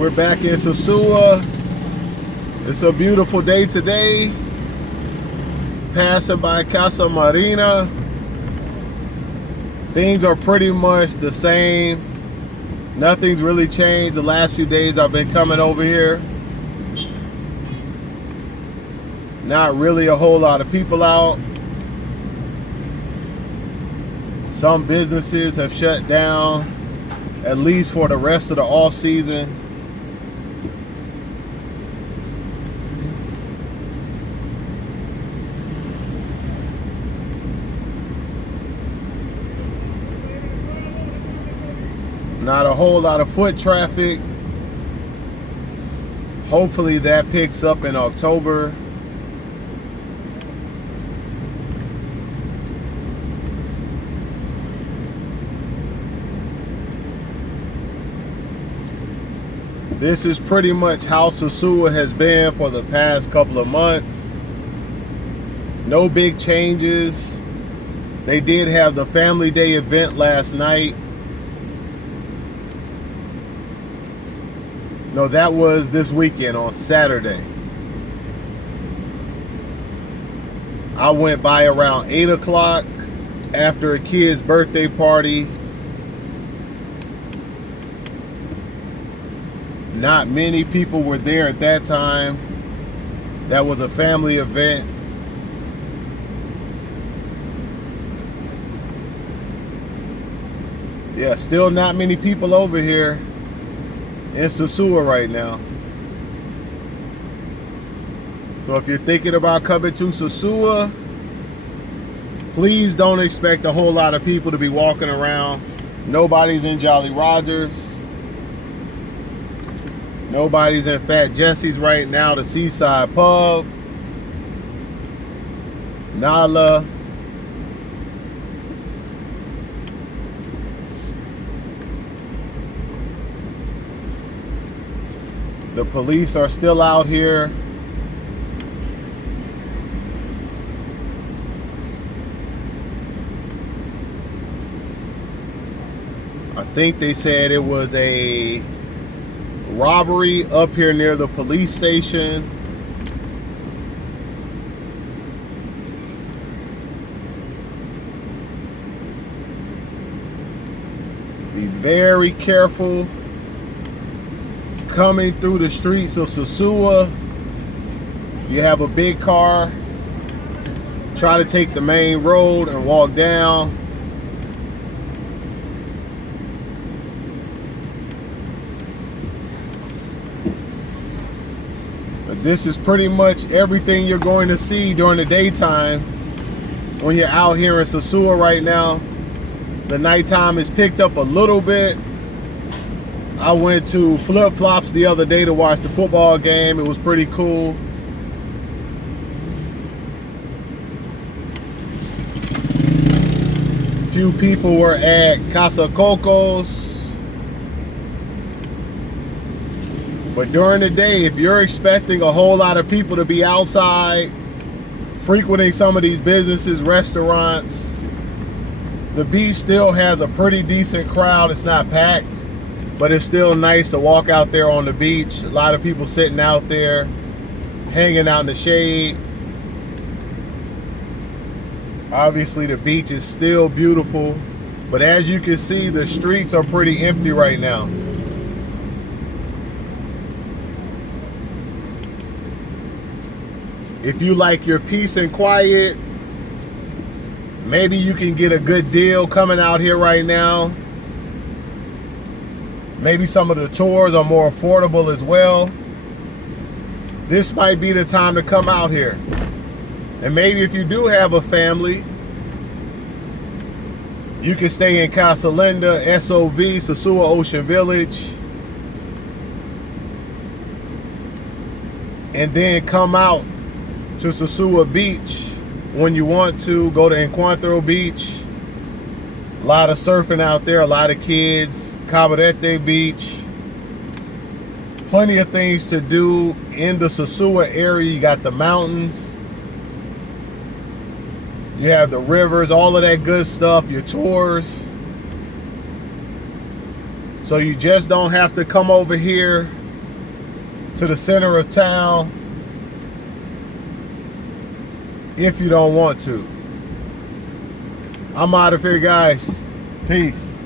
We're back in Sosúa. It's a beautiful day today. Passing by Casa Marina. Things are pretty much the same. Nothing's really changed the last few days I've been coming over here. Not really a whole lot of people out. Some businesses have shut down, at least for the rest of the off season. Not a whole lot of foot traffic. Hopefully that picks up in October. This is pretty much how Sosua has been for the past couple of months. No big changes. They did have the Family Day event last night. No, that was this weekend on Saturday. I went by around 8 o'clock after a kid's birthday party. Not many people were there at that time. That was a family event. Yeah, still not many people over here in Sosua right now. So if you're thinking about coming to Sosua, please don't expect a whole lot of people to be walking around. Nobody's in Jolly Rogers. Nobody's in Fat Jesse's right now, the Seaside Pub. Nala. The police are still out here. I think they said it was a robbery up here near the police station. Be very careful coming through the streets of Sosua. You have a big car, try to take the main road and walk down. But this is pretty much everything you're going to see during the daytime when you're out here in Sosua right now. The nighttime is picked up a little bit. I went to Flip Flops the other day to watch the football game. It was pretty cool. A few people were at Casa Cocos. But during the day, if you're expecting a whole lot of people to be outside, frequenting some of these businesses, restaurants, the beach still has a pretty decent crowd. It's not packed, but it's still nice to walk out there on the beach. A lot of people sitting out there, hanging out in the shade. Obviously, the beach is still beautiful, but as you can see, the streets are pretty empty right now. If you like your peace and quiet, maybe you can get a good deal coming out here right now. Maybe some of the tours are more affordable as well. This might be the time to come out here. And maybe if you do have a family, you can stay in Casa Linda, SOV, Sosua Ocean Village. And then come out to Sosua Beach when you want to. Go to Encuentro Beach. A lot of surfing out there, a lot of kids. Cabarete Beach. Plenty of things to do in the Sosua area. You got the mountains. You have the rivers, all of that good stuff, your tours. So you just don't have to come over here to the center of town if you don't want to. I'm out of here, guys. Peace.